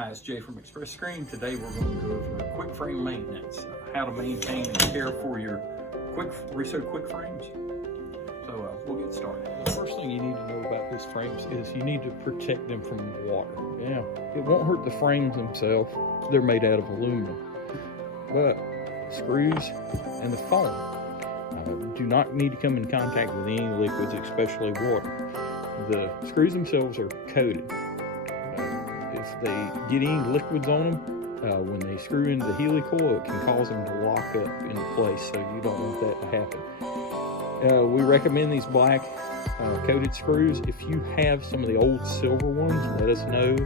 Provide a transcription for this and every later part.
Hi, it's Jay from Express Screen. Today we're going to go over quick frame maintenance, how to maintain and care for your Riso quick frames. So we'll get started. The first thing you need to know about these frames is you need to protect them from water. Yeah, it won't hurt the frames themselves. They're made out of aluminum. But screws and the foam do not need to come in contact with any liquids, especially water. The screws themselves are coated. If they get any liquids on them, when they screw into the helicoil, it can cause them to lock up into place, so you don't want that to happen. We recommend these black coated screws. If you have some of the old silver ones, let us know. We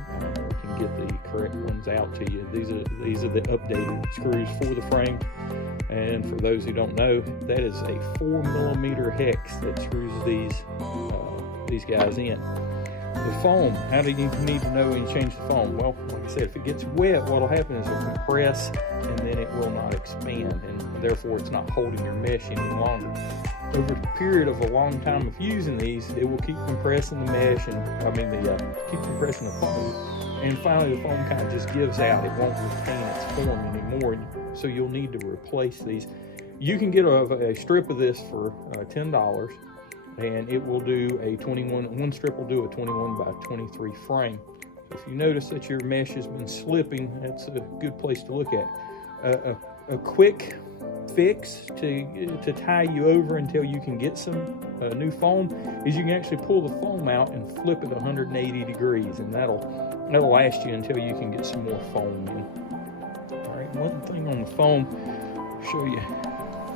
can get the correct ones out to you. These are the updated screws for the frame. And for those who don't know, that is a 4mm hex that screws these guys in. The foam, how do you need to know when you change the foam? Well, like I said, if it gets wet, what will happen is it'll compress and then it will not expand, and therefore it's not holding your mesh any longer. Over the period of a long time of using these, it will keep compressing the mesh, keep compressing the foam, and finally the foam kind of just gives out. It won't retain its form anymore, so you'll need to replace these. You can get a strip of this for $10. And it will do one strip will do a 21 by 23 frame. So if you notice that your mesh has been slipping, that's a good place to look at. A quick fix to tie you over until you can get some new foam is you can actually pull the foam out and flip it 180 degrees, and that'll last you until you can get some more foam in. All right, one thing on the foam, I'll show you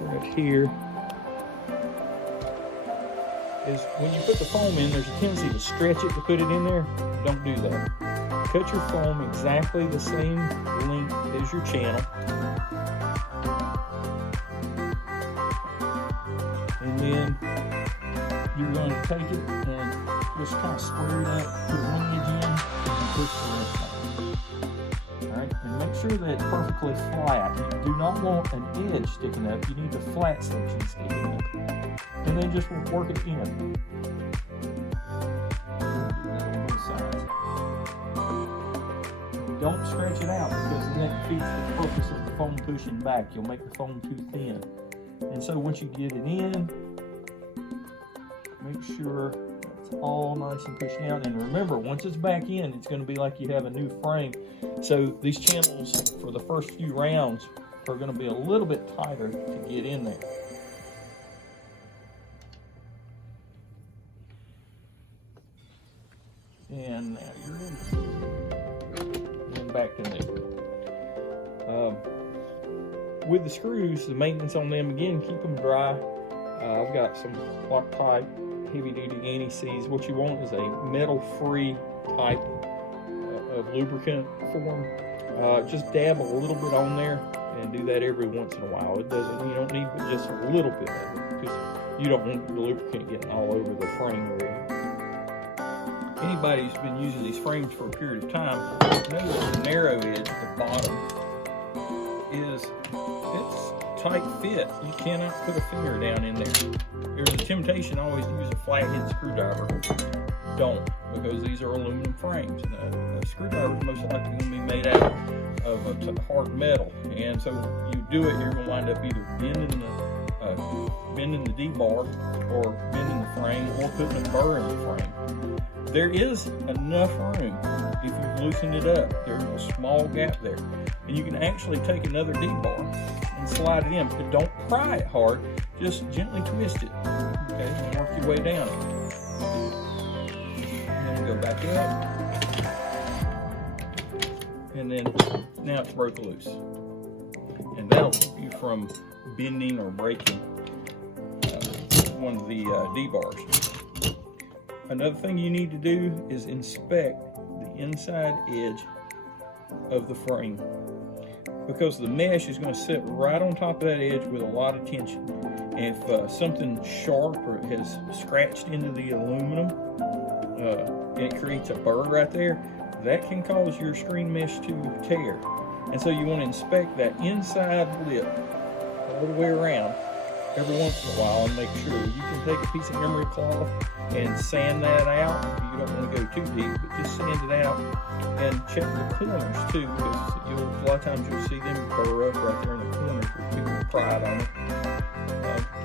right here, is when you put the foam in, there's a tendency to stretch it to put it in there. Don't do that. Cut your foam exactly the same length as your channel. And then you're going to take it and just kind of square it up, put one edge in, and push the rest out. Alright, and make sure that it's perfectly flat. You do not want an edge sticking up, you need the flat section sticking up. And then just work it in. On both sides. Don't stretch it out, because then that defeats the purpose of the foam pushing back. You'll make the foam too thin. And so once you get it in, make sure it's all nice and pushed down. And remember, once it's back in, it's going to be like you have a new frame. So these channels for the first few rounds are going to be a little bit tighter to get in there. And now you're in. And back to new. With the screws, the maintenance on them, again, keep them dry. I've got some Loctite heavy-duty anti-seize. What you want is a metal-free type of lubricant form. Just dab a little bit on there and do that every once in a while. You don't need but just a little bit of it, because you don't want the lubricant getting all over the frame area. Anybody who's been using these frames for a period of time knows the narrow edge at the bottom it's tight fit. You cannot put a finger down in there. There's a temptation always to use a flathead screwdriver. Don't, because these are aluminum frames. A screwdriver is most likely going to be made out of a hard metal, and so you do it, you're going to wind up either bending the D-bar or bending the frame or putting a burr in the frame. There is enough room if you've loosened it up. There's a small gap there. And you can actually take another D-bar and slide it in, but don't pry it hard, just gently twist it. Okay, and work your way down it. And then go back up. And then now it's broke loose. And that'll keep you from bending or breaking one of the D-bars. Another thing you need to do is inspect the inside edge of the frame, because the mesh is going to sit right on top of that edge with a lot of tension. And if something sharp or has scratched into the aluminum and it creates a burr right there, that can cause your screen mesh to tear. And so you want to inspect that inside lip all the way around every once in a while and make sure. You can take a piece of emery cloth and sand that out. You don't want to go too deep, but just sand it out and check the corners too, because a lot of times you'll see them burr up right there in the corners where people pried on it.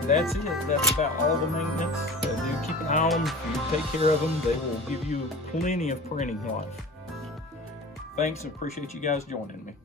That's it. That's about all the maintenance. Do keep an eye on them. If you take care of them, they will give you plenty of printing life. Thanks, and appreciate you guys joining me.